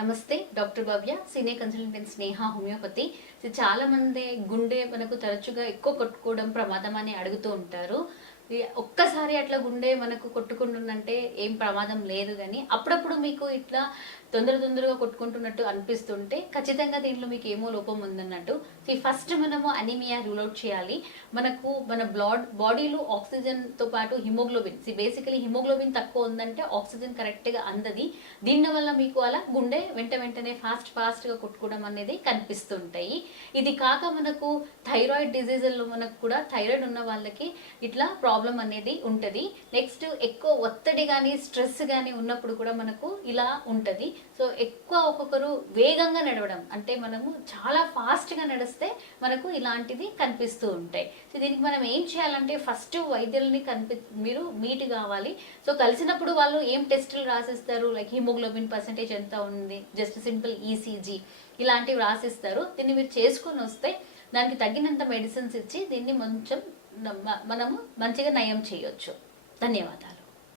నమస్తే, డాక్టర్ భవ్య, senior consultant స్నేహ homeopathy. చాలా మంది గుండె మనకు తరచుగా ఎక్కువ కొట్టుకోవడం ప్రమాదం అని అడుగుతూ ఉంటారు. ఒక్కసారి అట్లా గుండె మనకు కొట్టుకుంటుందంటే ఏం ప్రమాదం లేదు, కానీ అప్పుడప్పుడు మీకు ఇట్లా తొందరగా కొట్టుకుంటున్నట్టు అనిపిస్తుంటే ఖచ్చితంగా దీంట్లో మీకు ఏమో లోపం ఉందన్నట్టు. ఫస్ట్ మనము అనీమియా రూల్ అవుట్ చేయాలి. మనకు మన బాడీలో ఆక్సిజన్తో పాటు హిమోగ్లోబిన్, బేసికలీ హిమోగ్లోబిన్ తక్కువ ఉందంటే ఆక్సిజన్ కరెక్ట్గా అందది. దీనివల్ల మీకు అలా గుండె వెంటనే ఫాస్ట్గా కొట్టుకోవడం అనేది కనిపిస్తుంటాయి. ఇది కాక మనకు థైరాయిడ్ డిజీజుల్లో మనకు కూడా థైరాయిడ్ ఉన్న వాళ్ళకి ఇట్లా ప్రాబ్లం అనేది ఉంటుంది. నెక్స్ట్ ఎక్కువ ఒత్తిడి కానీ స్ట్రెస్ కానీ ఉన్నప్పుడు కూడా మనకు ఇలా ఉంటుంది. సో ఎక్కువ ఒక్కొక్కరు వేగంగా నడవడం, అంటే మనము చాలా ఫాస్ట్గా నడిస్తే మనకు ఇలాంటిది కనిపిస్తూ ఉంటాయి. సో దీనికి మనం ఏం చేయాలంటే ఫస్ట్ వైద్యుల్ని మీరు మీట్ కావాలి. సో కలిసినప్పుడు వాళ్ళు ఏం టెస్టులు రాసిస్తారు, లైక్ హిమోగ్లోబిన్ పర్సెంటేజ్ ఎంత ఉంది, జస్ట్ సింపుల్ ఈసీజీ ఇలాంటివి రాసిస్తారు. దీన్ని మీరు చేసుకొని వస్తే దానికి తగినంత మెడిసిన్స్ ఇచ్చి దీన్ని కొంచెం మనము మంచిగా నయం చేయొచ్చు. ధన్యవాదాలు.